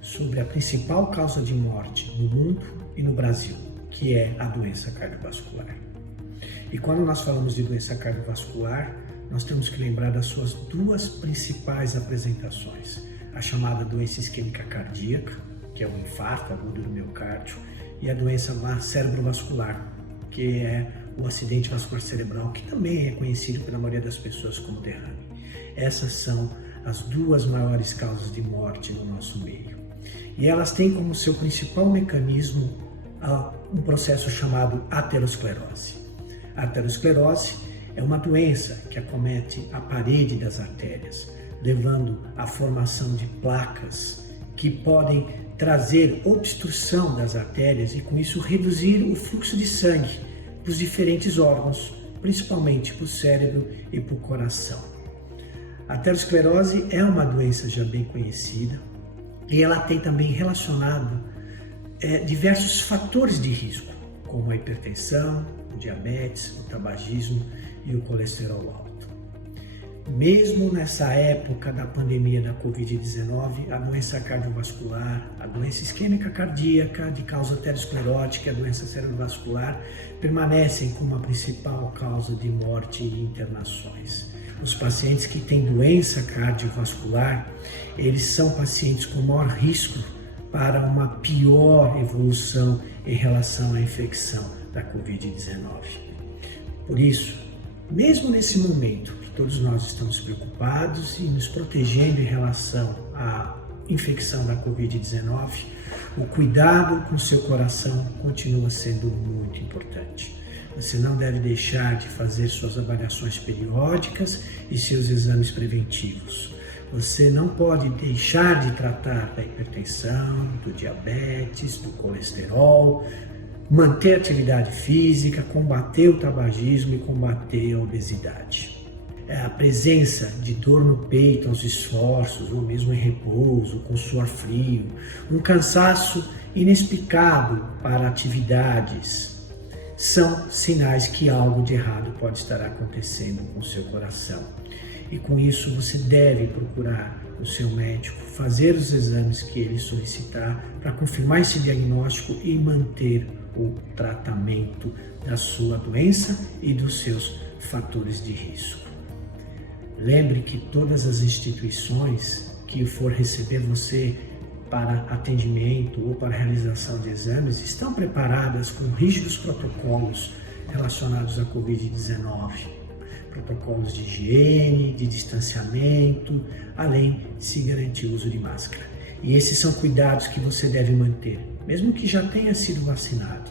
sobre a principal causa de morte no mundo e no Brasil, que é a doença cardiovascular. E quando nós falamos de doença cardiovascular, nós temos que lembrar das suas duas principais apresentações. A chamada doença isquêmica cardíaca, que é o infarto agudo do miocárdio, e a doença cerebrovascular, que é o acidente vascular cerebral, que também é conhecido pela maioria das pessoas como derrame. Essas são as duas maiores causas de morte no nosso meio. E elas têm como seu principal mecanismo um processo chamado aterosclerose. A aterosclerose é uma doença que acomete a parede das artérias, levando à formação de placas que podem trazer obstrução das artérias e com isso reduzir o fluxo de sangue para os diferentes órgãos, principalmente para o cérebro e para o coração. A aterosclerose é uma doença já bem conhecida e ela tem também relacionado diversos fatores de risco, como a hipertensão, o diabetes, o tabagismo e o colesterol alto. Mesmo nessa época da pandemia da Covid-19, a doença cardiovascular, a doença isquêmica cardíaca de causa aterosclerótica e a doença cerebrovascular permanecem como a principal causa de morte e internações. Os pacientes que têm doença cardiovascular, eles são pacientes com maior risco para uma pior evolução em relação à infecção da Covid-19. Por isso, mesmo nesse momento que todos nós estamos preocupados e nos protegendo em relação à infecção da Covid-19, o cuidado com seu coração continua sendo muito importante. Você não deve deixar de fazer suas avaliações periódicas e seus exames preventivos. Você não pode deixar de tratar da hipertensão, do diabetes, do colesterol, manter atividade física, combater o tabagismo e combater a obesidade. A presença de dor no peito aos esforços, ou mesmo em repouso, com suor frio, um cansaço inexplicável para atividades, são sinais que algo de errado pode estar acontecendo com o seu coração. E com isso você deve procurar o seu médico, fazer os exames que ele solicitar para confirmar esse diagnóstico e manter o tratamento da sua doença e dos seus fatores de risco. Lembre que todas as instituições que for receber você para atendimento ou para realização de exames estão preparadas com rígidos protocolos relacionados à Covid-19. Protocolos de higiene, de distanciamento, além de se garantir o uso de máscara. E esses são cuidados que você deve manter, mesmo que já tenha sido vacinado.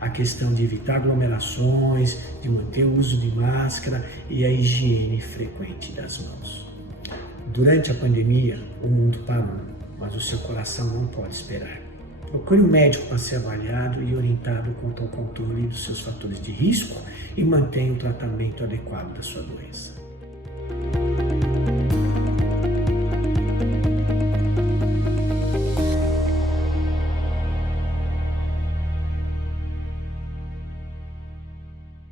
A questão de evitar aglomerações, de manter o uso de máscara e a higiene frequente das mãos. Durante a pandemia, o mundo parou, mas o seu coração não pode esperar. Procure um médico para ser avaliado e orientado quanto ao controle dos seus fatores de risco e mantenha o tratamento adequado da sua doença.